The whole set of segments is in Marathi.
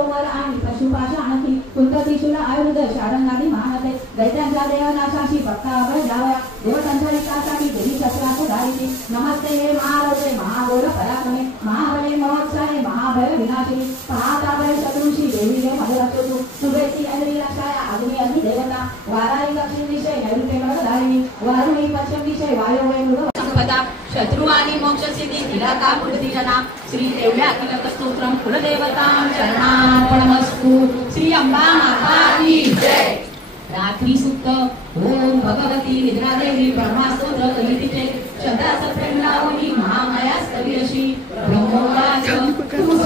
तोमर आणि पशुपाशानकी कुंतत्रिशूल आयुध शारंगानी महानते दैत्यांच्या देवनाशाशी भक्ताभय जावया देवसंचारिकासाठी देवी शस्त्राधारिणी नमस्ते हे महारथे महाघोर पराक्रमे महाबले महोत्साहे महाभय विनाशिनी पाहताभय शत्रूंशी देवी हे मदरक्षतु सुभेची अंजली लक्षाय अग्नि अग्नि देवता वाराई दक्षिण दिशे नैऋत्य मदधारिणी वारुणी पश्चिम दिशे वायव्य मृग संपदा शत्रु आणि मोक्ष सिद्धी निराका मूर्ती जना श्री देवल्या अखिल स्तोत्रम कुलदेवतां चरणार्पणमस्तु श्री अंबा माता की जय। रात्री सुक्त ओम भगवती निद्रादेवी ब्रह्मास्तोत्र कलितीचे शब्दासप्रेमलावणी महामाया स्तवियशी ब्रह्मोवाच तू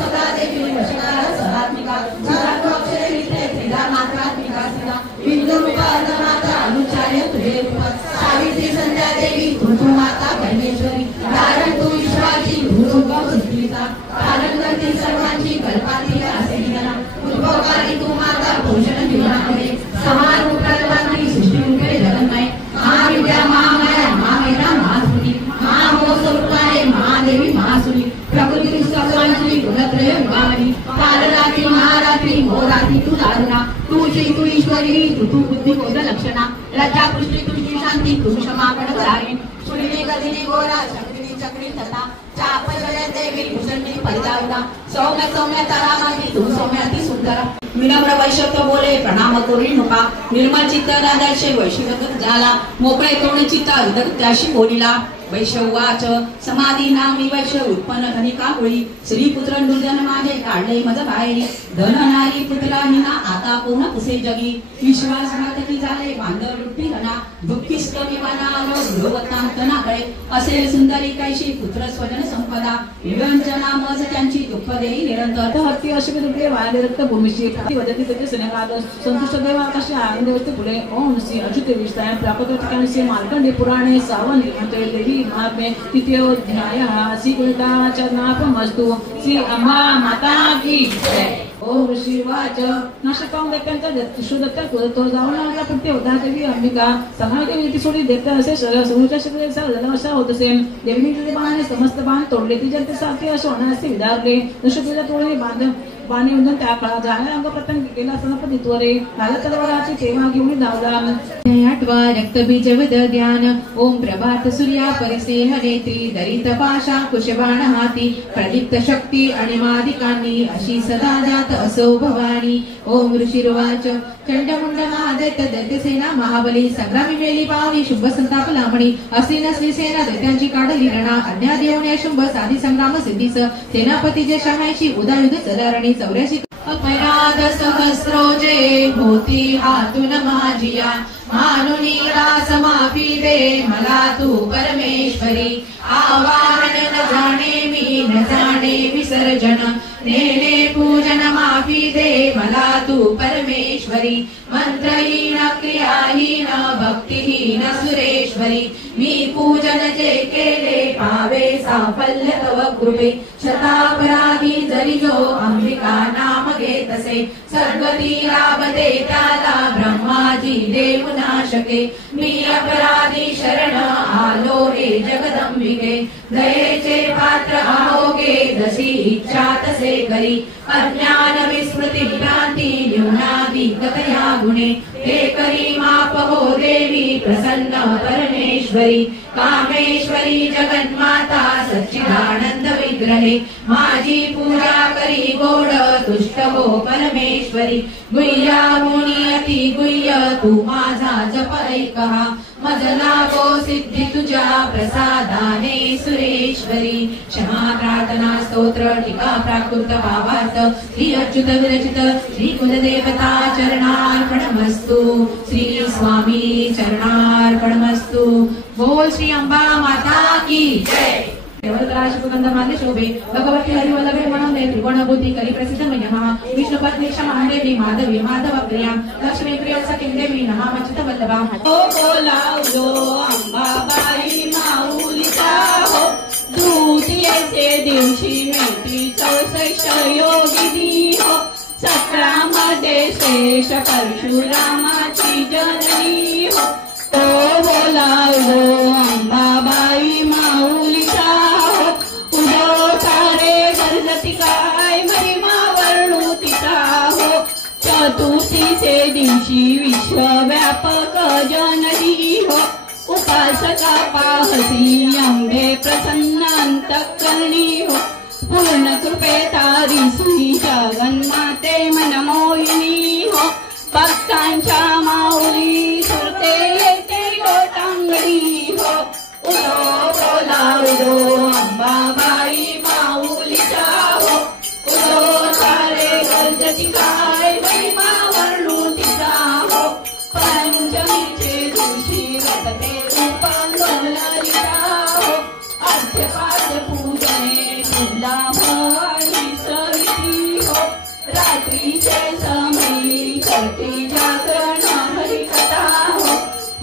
सदा देवी वशकार सदात्मिका सुराक्षरे लिखे त्रिधा मात्रात्मिका सीता बिंदु रूपार्धमाता अनुचार्य तुझे रूप सावित्री संध्या देवी तू माता परमेश्वरी धारण तू विश्वाची भूरूप सिद्धीचा पालन करती सर्वांची कल्पाती असे निघाला उद्भवकारी तू माता पोषण जीवनामध्ये समान रूपांतरी सृष्टी रूपे जगन्मय महाविद्या महामाया महामेधा महास्मृती महामोहस्वरूपाने महादेवी महासुरी प्रकृती सर्वांची गुणत्रय युगामणी कालरात्री महारात्री मोरात्री तू दारुणा तू श्री तू ईश्वरी तू बुद्धी बोध लक्षणा लज्जा पुष्टी तुझी शांती तू क्षमापण करावी सुरिणी गदिनी गोरा शक्रिणी चक्री तथा चापजय देवी भूषणी परिदावना सौम्य सौम्य तारामाती तू सौम्याती सुंदर विनम्र वैशक्य बोले प्रणाम करी नका निर्मल चित्त राजाचे वैशिवत झाला मोकळे तोंडी चित्ता विदक त्याशी बोलिला वैशवाच समाधी नामी वैश उत्पन्न धनिका होळी श्री पुत्र दुर्जन माझे काढले मज बाहेरी धन नारी पुतला हिना आता पूर्ण पुसे जगी विश्वासघातकी झाले बांधव लुट्टी घना दुःखिस्त विमानानो गृहवतांतना कळे असेल सुंदरी कैशी पुत्र स्वजन संपदा विवंचना मज त्यांची दुःख देई निरंतर हत्ती अशी दुर्गे वायरक्त भूमीची वदती त्याचे सनेकाद संतुष्ट देव आकाशी आनंदवस्ते पुढे ओम श्री अच्युत विष्टाय प्राप्त ठिकाणी श्री मार्कंडे पुराणे सावन निर्मते देवी महात्मे तृतीयोध्यायः श्री गीताचरणार्पणमस्तु श्री अंबा माता की जय। ओम श्रीवाच नशकां दैत्यांचा शिशुदत्ता कुलतो जाऊन आपला पुट्टे होता देवी अंबिका समाधी ती सोडी देत असे समूच्या शरीराचा ललवशा होत असे देवीने तिथे बाणाने समस्त बाण तोडले ती जनते सारखे असे होण्यास विधारले नशकाच्या तोडले बाणे उंदून त्या काळा जाण्या अंग प्रतंग केला सनपती त्वरे लाल तलवाराची तेव्हा घेऊन धावला आठवा रक्तबीज वद ध्यान ओम प्रभात सूर्या परिसे हरेत्री दरित पाशा कुशबाण हाती प्रदीप्त शक्ती आणि मादिकांनी अशी सदा जात असो भवानी ओम ऋषिर्वाच चंडमुंड महादैत दैत्यसेना महाबली संग्रामी वेळी पावी शुभ संताप लांबणी असे नसली सेना दैत्यांची काढली रणा अज्ञा देऊन शुभ साधी संग्राम सिद्धीस सेनापती जे शहायची उदायुध चलारणी 84 अपराध सहस्रोजे होती हातून माझिया मानुनीला समापी दे मला तू परमेश्वरी आवाहन न जाणे मी न जाणे विसर्जन नेने पूजन माफी दे मला तू परमेश्वरी मंत्रहीन क्रियाहीन भक्तिहीन सुरेश्वरी मी पूजन जे केले पावे साफल्य तव कृपे शतापराधी जरी जो अंबिका नाम घेतसे सद्गती लाभते त्याला ब्रह्माजी देव नाशके मी अपराधी शरण आलो रे जगदंबिके दयेचे पात्र आहोगे जशी इच्छा तसे करी अज्ञान विस्मृती भ्रांती न्यूनादी कथया गुणे हे करी माप हो देवी प्रसन्न परमेश्वरी कामेश्वरी जगन्माता सच्चिदानंद विग्रहे माझी पूजा करी गोड तुष्ट हो परमेश्वरी गुह्या मुनी अति गुह्य तू माझा जप ऐकहा मजला गो सिद्धी तुझ्या प्रसादाने सुरेश्वरी क्षमा प्रार्थना स्तोत्र टीका प्राकृत भावार्थ श्री अच्युत विरचित श्री कुलदेवता चरणार्पणमस्तु श्री स्वामी चरणार्पणमस्तु बोल श्री अंबा माता की जय। देवराज सुगंधमाले शोभे भगवती हरिवल्लभे मनोने त्रिगुण बुद्धि करी प्रसिद्ध महिमा विष्णु पत्नी महादेवी माधवी माधव प्रिया लक्ष्मी प्रिय सखी देवी नमामच्युत वल्लभा ओ बोलावलो अंबाबाई माऊलीचा हो द्वितीयेचे दिवशी मेटी 64 योगिनी हो 17 मध्ये शेष परशुरामाची जननी हो तो बोलावलो अंबाबाई माऊलीचा काय महिमा वर्णू चतुर्थीचे दिवशी विश्वव्यापक जननी हो उपासका पाहसी अंबे प्रसन्न अंतःकरणी हो पूर्ण कृपे तारिसी जगन्माते मनमोहिनी हो भक्तांच्या माऊली सुरते येते लोटांगणी हो उदो बोला उदो अंबाबाई माऊलीचा हो उदो सारे गरजती काय महिमा वर्णू तिचा हो पंचमीचे दिवशी रटते रूप ललिता हो अर्ध्यपाद्य पूजने तुला भवानी सविती हो रात्रीचे समयी करते जागरण हरिकथा हो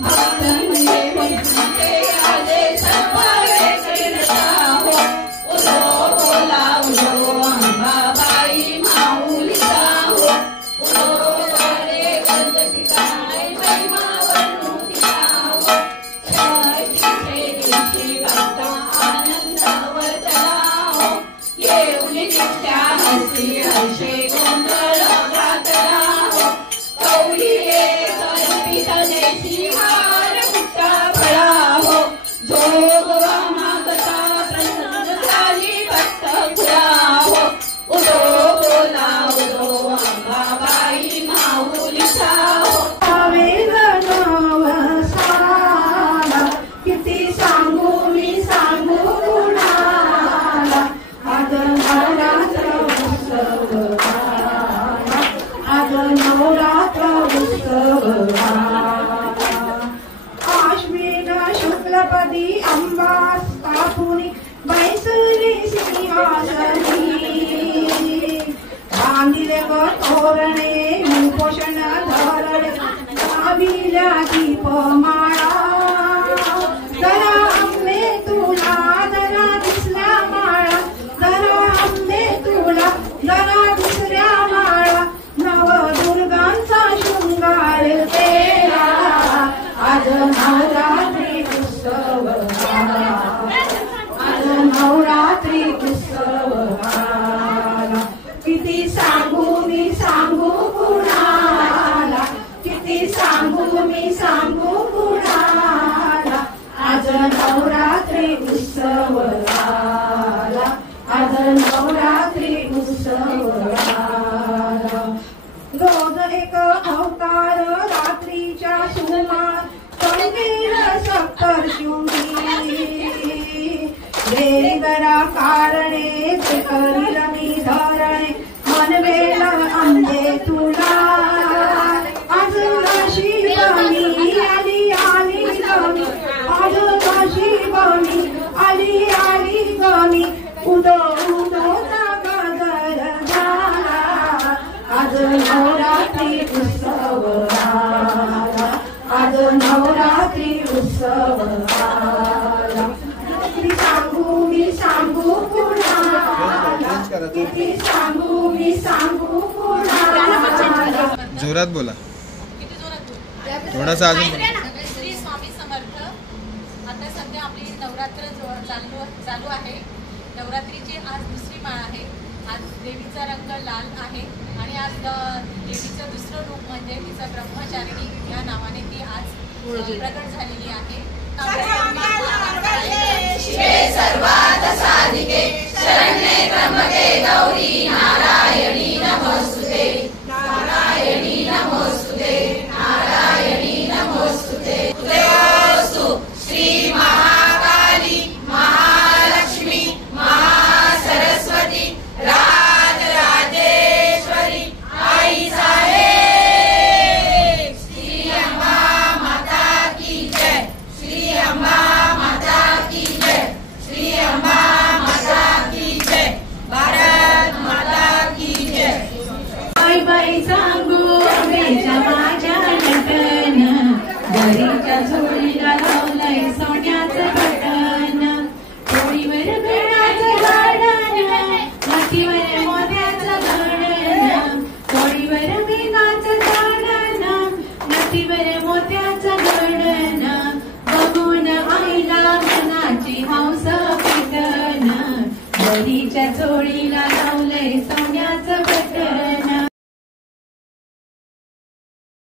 भक्त म्हणजे भक्तीचे आले सर्व वेगळा हो उदो बोला उदो अंबाबाई माऊलीचा हो उदो सारे गणपती काय महिमा वर्णू तिचा हो षष्ठीचे दिवशी भक्ता आनंद वर्तला हो येऊन नित्या हसी हर्षे गोंधळ घातला हो गौरी एक अर्पित देशी हार मुक्ता फळा हो जोगवा मागता प्रसन्न झाली भक्त खुळा हो उदो बोला उदो अंबाबाई माऊलीचा हो किती सांगू मी सांगू कुणाला आज नवरात्र उत्सव आज नवरात्र उत्सव आश्विन शुक्लपदी अंबा स्थापुनी बैसली सिंहासनी बांधिले व तोरणे पोषण धरणे नाविल्या दीपमाळा जरा आंबे तुला जरा दिसल्या माळा जरा आंबे तुला जरा दिसल्या माळा नवदुर्गांचा शृंगार केला आज नवरात्री उत्सव आज नवरात्री उत्सव किती सांगू मी सांगू कुणाला किती सांगू मी सांगू कुणाला आज नवरात्री उत्सव आला आज नवरात्री उत्सव आला रोज एक अवतार रात्रीच्या सुमार चमकेल सप्तशृंगी वेगळा कारणे ते करील मी धरणे मनवेल अंबे तुला आज नशिबनी आली आली गमी आज नशिबनी आली आली गमी उदो उदो गजर झाला आज नवरात्री उत्सव आला आज नवरात्री उत्सव आला किती सांगू मी सांगू कुणाला किती सांगू मी सांगू कुणाला जोरात बोला थोडासा अजून श्री स्वामी समर्थ. आता सध्या आपली नवरात्र चालू आहे. नवरात्रीची आज दुसरी माळ आहे. आज देवीचा रंग लाल आहे आणि आज देवीचं दुसरं रूप म्हणजे तिचं ब्रह्मचारिणी या नावाने ती आज प्रकट झालेली आहे. शिवे सर्वार्थ साधिके शरण्ये त्र्यंबके गौरी नारायणी